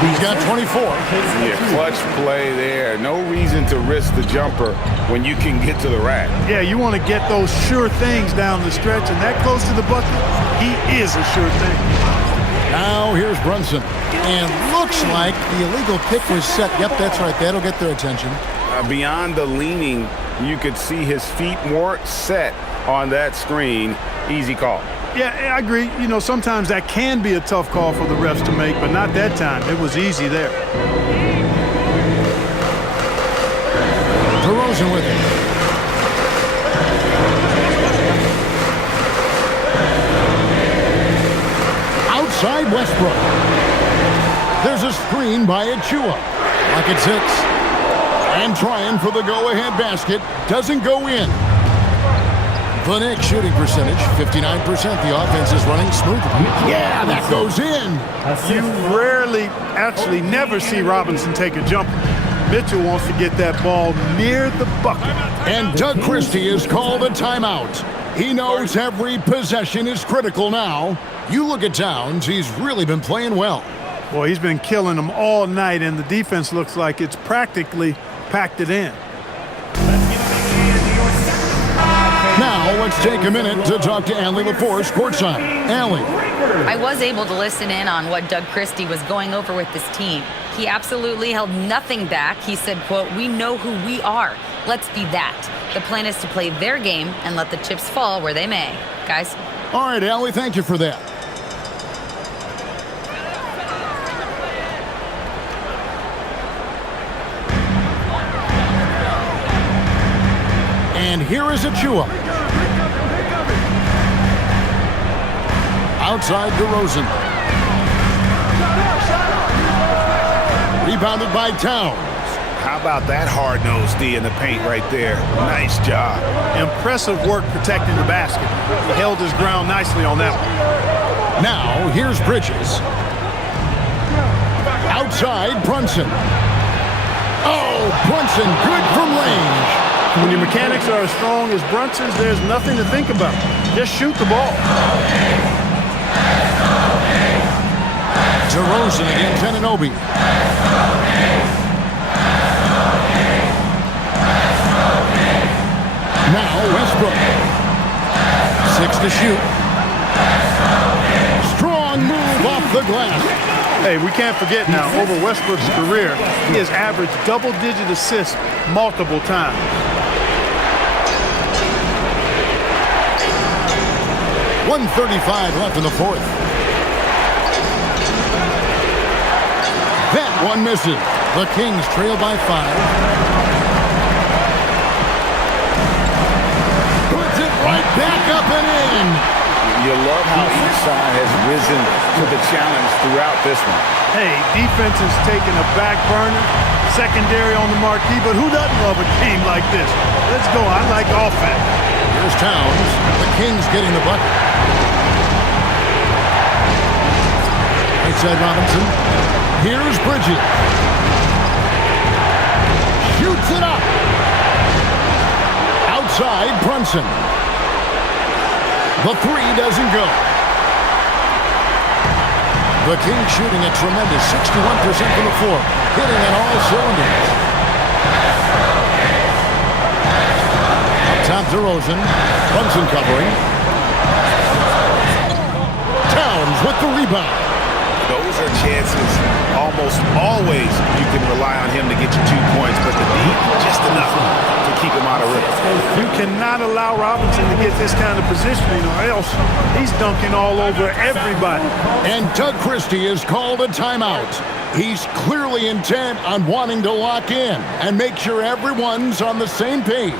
He's got 24. Yeah, clutch play there. No reason to risk the jumper when you can get to the rack. Yeah, you want to get those sure things down the stretch, and that close to the bucket, he is a sure thing. Now here's Brunson. And looks like the illegal pick was set. Yep, that's right. That'll get their attention. Beyond the leaning, you could see his feet weren't set on that screen. Easy call. Yeah, I agree. You know, sometimes that can be a tough call for the refs to make, but not that time. It was easy there. DeRozan with it. Outside Westbrook. There's a screen by Achua. Clock at 6. And trying for the go-ahead basket. Doesn't go in. The Knicks shooting percentage, 59%. The offense is running smoothly. Yeah, that goes in. You rarely, actually never see Robinson take a jumper. Mitchell wants to get that ball near the bucket. And Doug Christie has called a timeout. He knows every possession is critical now. You look at Towns, he's really been playing well. Boy, he's been killing them all night, and the defense looks like it's practically packed it in. Now, let's take a minute to talk to Allie LaForce courtside. Allie. I was able to listen in on what Doug Christie was going over with this team. He absolutely held nothing back. He said, quote, "We know who we are. Let's be that. The plan is to play their game and let the chips fall where they may." Guys. All right, Allie, thank you for that. And here is Achua. Outside DeRozan. Rebounded by Towns. How about that hard-nosed D in the paint right there? Nice job. Impressive work protecting the basket. He held his ground nicely on that one. Now, here's Bridges. Outside, Brunson. Oh, Brunson, good from range. When your mechanics are as strong as Brunson's, there's nothing to think about. Just shoot the ball. DeRozan against Anunoby. Now Westbrook. 6 to shoot. Strong move off the glass. Hey, we can't forget now, over Westbrook's career, he has averaged double-digit assists multiple times. .135 left in the fourth. That one misses. The Kings trail by 5. Puts it right back up and in. You love how each side has risen to the challenge throughout this one. Hey, defense is taking a back burner, secondary on the marquee, but who doesn't love a game like this? Let's go. I like offense. Here's Towns. The Kings getting the bucket. Right side Robinson. Here's Bridges. Shoots it up. Outside Brunson. The 3 doesn't go. The Kings shooting a tremendous 61% from the floor, hitting on all cylinders. Up top DeRozan, Brunson covering. Towns with the rebound. Those are chances almost always you can rely on him to get you 2 points, but the D just enough to keep him out of rhythm. You cannot allow Robinson to get this kind of positioning or else he's dunking all over everybody. And Doug Christie has called a timeout. He's clearly intent on wanting to lock in and make sure everyone's on the same page.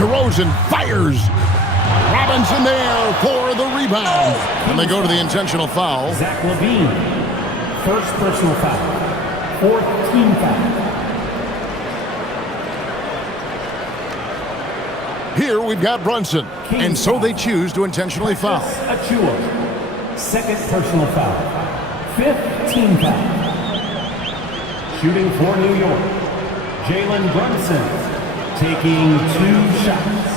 DeRozan fires. Robinson there for the rebound. And they go to the intentional foul. Zach LaVine, first personal foul. 4th team foul. Here we've got Brunson. And so they choose to intentionally foul. Achua, 2nd personal foul. 5th team foul. Shooting for New York, Jalen Brunson, taking 2 shots.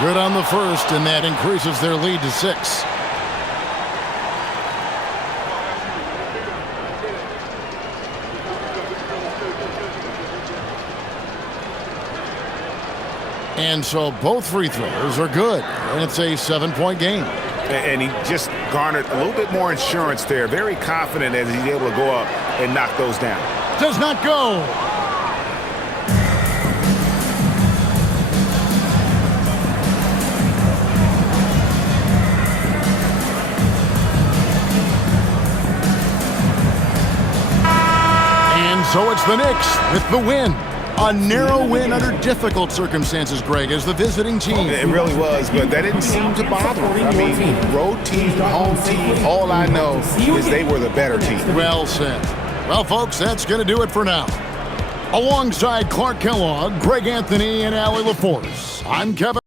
Good on the first, and that increases their lead to 6. And so both free throws are good, and it's a 7-point game. And he just garnered a little bit more insurance there. Very confident as he's able to go up and knock those down. Does not go. And so it's the Knicks with the win. A narrow win under difficult circumstances, Greg, as the visiting team. It really was, but that didn't seem to bother him. I mean, road team, home team, all I know is they were the better team. Well said. Well, folks, that's going to do it for now. Alongside Clark Kellogg, Greg Anthony, and Allie LaForce, I'm Kevin